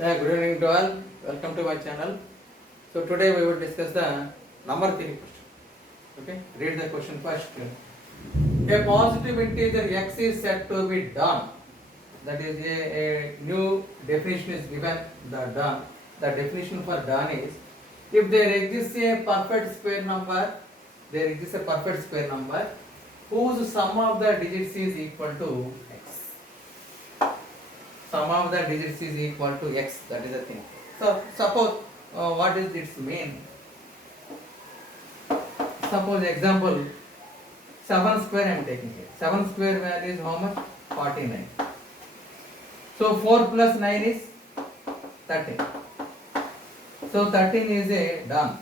Good evening to all. Welcome to my channel. So today we will discuss the number theory question. Okay, read the question first. A positive integer x is said to be done. That is a new definition is given. The done. The definition for done is if there exists a perfect square number, whose sum of the digits is equal to x. Sum of the digits is equal to x, that is the thing. So suppose what is its mean? Suppose example 7 square I am taking here. 7 square value is how much? 49. So 4 plus 9 is 13. So 13 is a done.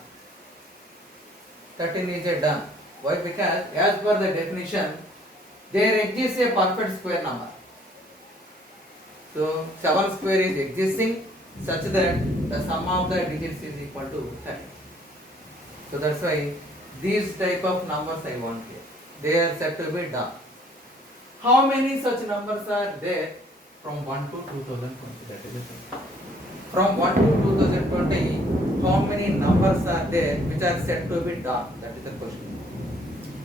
13 is a done. Why? Because as per the definition, there exists a perfect square number. So 7 square is existing such that the sum of the digits is equal to 30. So that's why these type of numbers I want here. They are said to be done. How many such numbers are there from 1 to 2020? That is the thing. From 1 to 2020, how many numbers are there which are said to be done? That is the question.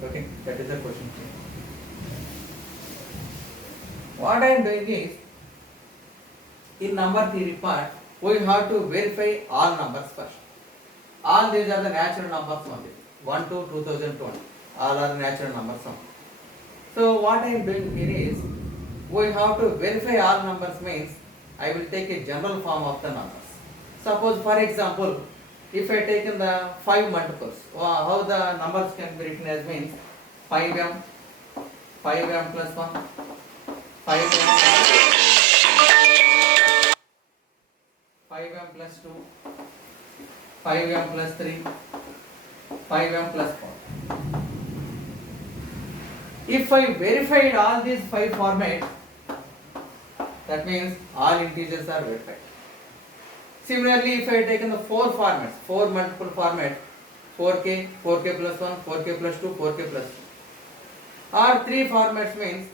Okay, that is the question. What I am doing is, in number theory part, we have to verify all numbers first. All these are the natural numbers only. 1 to 2020. All are natural numbers only. So what I am doing here is, we have to verify all numbers means, I will take a general form of the numbers. Suppose for example, if I taken the 5 multiples, how the numbers can be written as means 5m plus 1, 5m plus 2, 5m plus 3, 5m plus 4. If I verified all these 5 formats, that means all integers are verified. Similarly, if I have taken the 4 formats, 4 multiple formats, 4k, 4k plus 1, 4k plus 2, 4k plus 2, or 3 formats means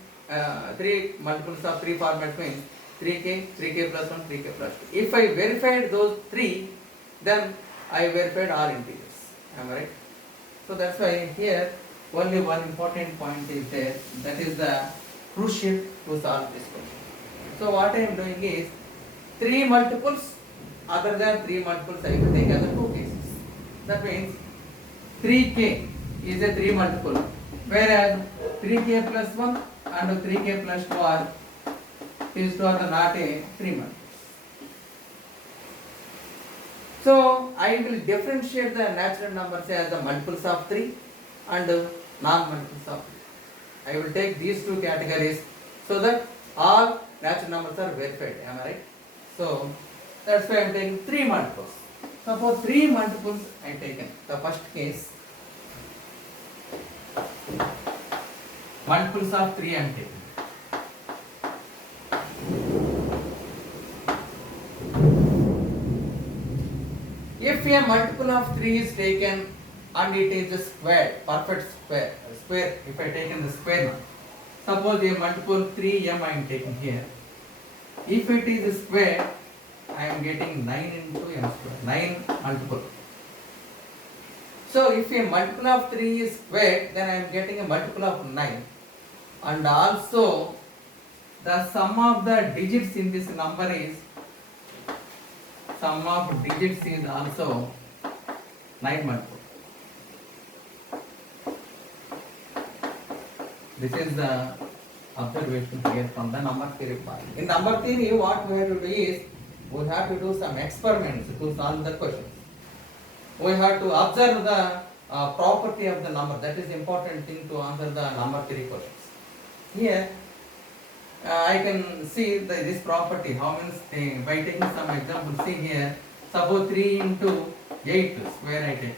3 multiples of 3 formats means 3k, 3k plus 1, 3k plus 2. If I verified those 3, then I verified all integers. Am I right? So that's why here only one important point is there. That is the crucial to solve this question. So what I am doing is 3 multiples other than 3 multiples I will take as 2 cases. That means 3k is a 3 multiple, whereas 3k plus 1 and 3k plus 2 are not a 3 multiples. So I will differentiate the natural numbers as the multiples of 3 and non-multiples of 3. I will take these 2 categories so that all natural numbers are verified. Am I right? So that's why I am taking 3 multiples. Suppose 3 multiples I am taken. The first case, multiples of 3 I am taking. If a multiple of 3 is taken and it is a square, perfect square, if I take in the square, suppose a multiple 3m I am taking here. If it is a square, I am getting 9 into m square, 9 multiple. So if a multiple of 3 is square, then I am getting a multiple of 9. And also the sum of the digits in this number is, sum of digits is also 9 multiple. This is the observation here from the number theory part. In number theory, what we have to do is, we have to do some experiments to solve the questions. We have to observe the property of the number. That is important thing to answer the number theory questions. Here, I can see this property. How means by taking some example. See here, suppose 3 into 8 square I take.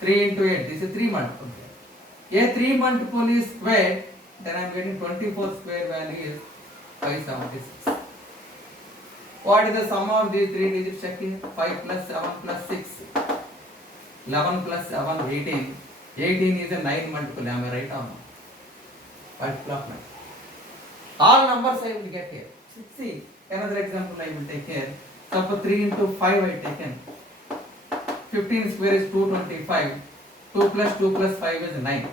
3 into 8. This is 3 multiple. A 3 multiple is square, then I am getting 24 square value is 576. What is the sum of these 3 digits? Check here. 5 plus 7 plus 6. 11 plus 7, 18. 18 is a 9 multiple. Am I right or not? Multiple of 9. All numbers I will get here. See, another example I will take here. Suppose 3 into 5 I taken. 15 square is 225. 2 plus 2 plus 5 is 9.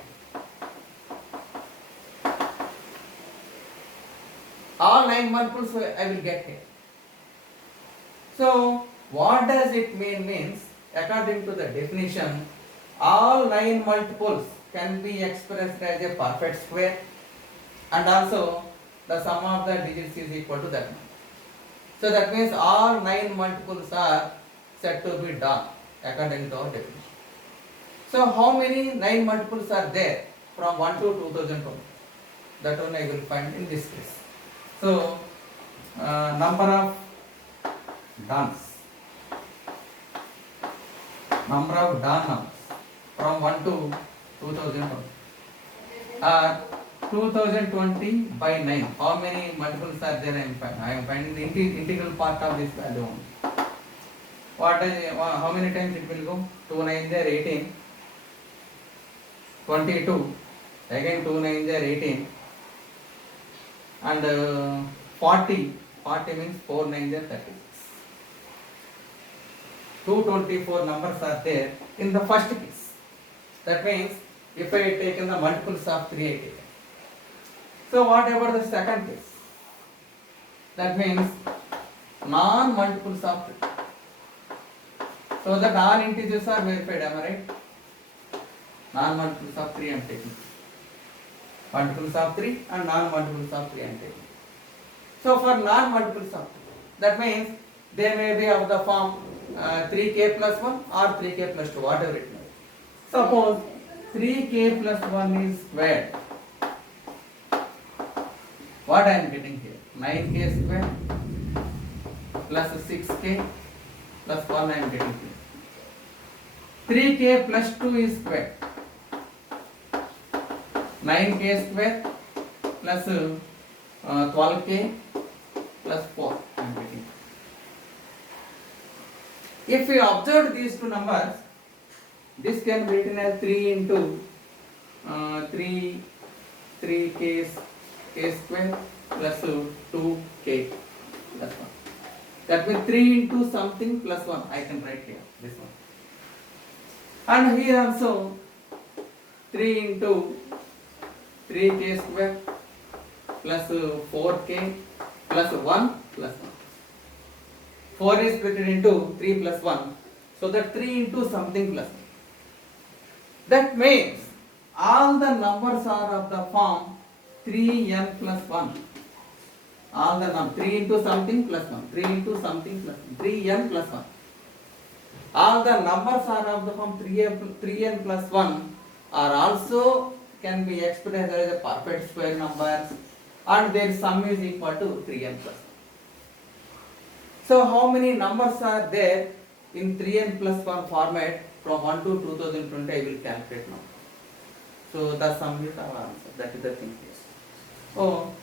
All 9 multiples I will get here. So, what does it mean? Means, according to the definition, all 9 multiples can be expressed as a perfect square, and also the sum of the digits is equal to that number. So that means all 9 multiples are said to be done according to our definition. So how many 9 multiples are there from 1 to 2020? That one I will find in this case. So number of duns numbers from 1 to 2020 are 2020 by 9. How many multiples are there? I am finding the integral part of this value only. How many times it will go? 2 9 there 18, 22, again 2 9 there 18, and 40 means 4 9 there 36. 224 numbers are there in the first case. That means if I had taken the multiples of 3 I taken. So what about the second case? That means non-multiples of 3. So the non-integers are verified, am I right? Non-multiples of 3 I am taking. Multiples of 3 and non-multiples of 3 I am taking. So for non-multiples of 3, that means they may be of the form 3k plus 1 or 3k plus 2, whatever it may be. Suppose 3k plus 1 is squared. What I am getting here? 9k square plus 6k plus 1 I am getting here. 3k plus 2 is square. 9k square plus 12k plus 4 I am getting. If we observe these two numbers, this can be written as 3 into 3k square plus 2k plus 1. That means 3 into something plus 1. I can write here, this one. And here also 3 into 3k square plus 4k plus 1 plus 1. 4 is split into 3 plus 1. So that 3 into something plus 1. That means all the numbers are of the form 3n plus 1. All the numbers 3 into something plus 1, 3 into something plus 1, 3n plus 1. All the numbers are of the form 3n plus 1 are also can be expressed as a perfect square numbers, and their sum is equal to 3n plus 1. So how many numbers are there in 3n plus 1 format from 1 to 2020 I will calculate now. So the sum is our answer. That is the thing here. So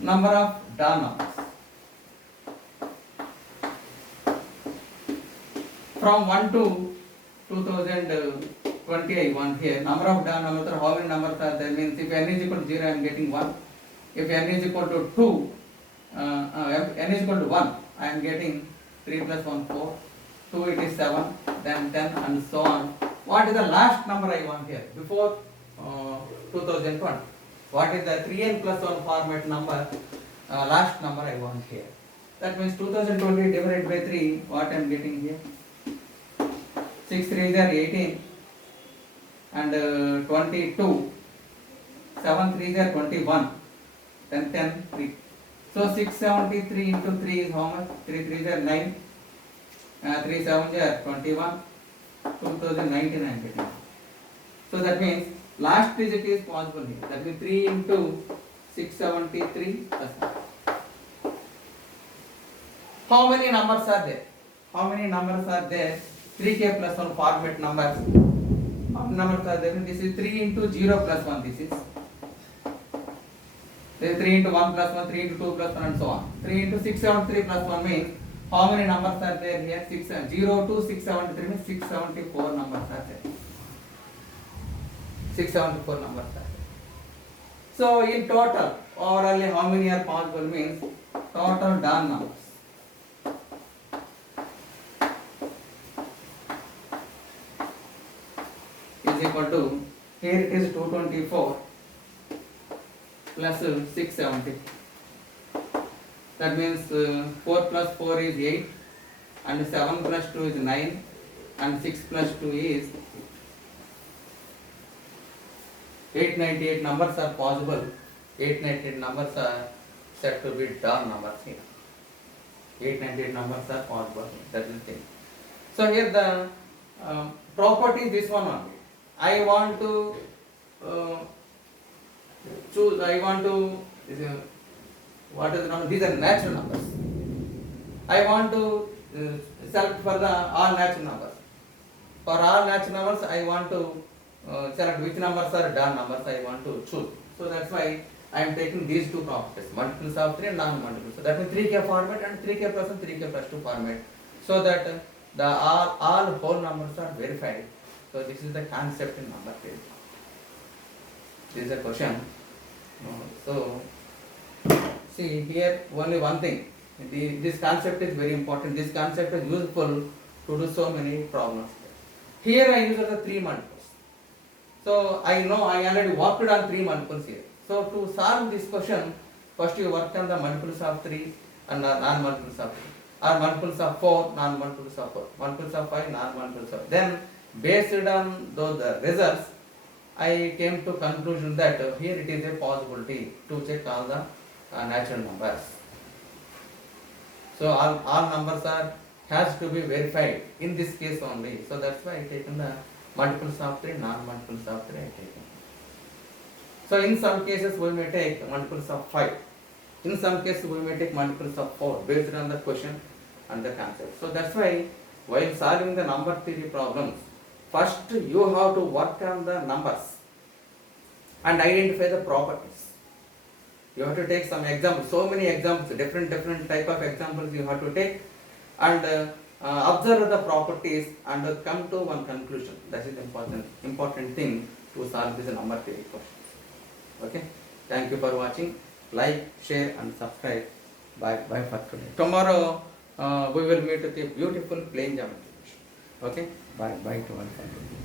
number of done numbers from 1 to 2020 I want here. Number of done numbers are how many numbers are there? Means if n is equal to 0 I am getting 1. If n is equal to 2, n is equal to 1 I am getting 3 plus 1 4. 2 it is 7, then 10 and so on. What is the last number I want here before 2020? What is the 3n plus 1 format number, last number I want here? That means 2020 divided by 3, what I am getting here? 6 3s are 18 and 22, 7 3s are 21, then 10 3. So 673 into 3 is how much? 3 3s are 9, 3 7s are 21, 2019 I am getting. So that means last digit is possible here. That means 3 into 673 plus 1. How many numbers are there? How many numbers are there? 3k plus 1 format numbers. How many numbers are there? This is 3 into 0 plus 1. This is 3 into 1 plus 1, 3 into 2 plus 1 and so on. 3 into 673 plus 1 means how many numbers are there here? 0 to 673 means 674 numbers are there. 674 numbers are there. So in total Overall, how many are possible means total done numbers. Is equal to, here it is 224 plus 670. That means 4 plus 4 is 8 and 7 plus 2 is 9 and 6 plus 2 is 898 numbers are possible. 898 numbers are said to be done numbers here. 898 numbers are possible. That is the thing. So here the property is this one only. I want to choose. I want to what is the number? These are natural numbers. I want to select for the all natural numbers. For all natural numbers, I want to select which numbers are done numbers I want to choose. So that's why I am taking these two properties, multiples of 3 and non-multiples. So that means 3k format and 3k plus and 3k plus 2 format. So that the all whole numbers are verified. So this is the concept in number theory. This is a question. So see here only one thing. This concept is very important. This concept is useful to do so many problems. Here I use the 3 multiples. So I know I already worked on 3 multiples here. So to solve this question, first you work on the multiples of 3 and non-multiples of 3, or multiples of 4, non-multiples of 4, multiples of 5, non-multiples of 5. Then based on those results, I came to conclusion that here it is a possibility to check all the natural numbers. So all numbers are has to be verified in this case only. So that's why I taken the multiples of 3, non-multiples of 3 I taken. So in some cases we may take multiples of 5. In some cases we may take multiples of 4 based on the question and the concept. So that's why while solving the number theory problems, first you have to work on the numbers and identify the properties. You have to take some examples, so many examples, different type of examples you have to take and observe the properties and come to one conclusion. That is important thing to solve this number theory questions. Okay, thank you for watching. Like, share and subscribe. Bye for today. Tomorrow we will meet with a beautiful plane geometry. Okay, bye to all.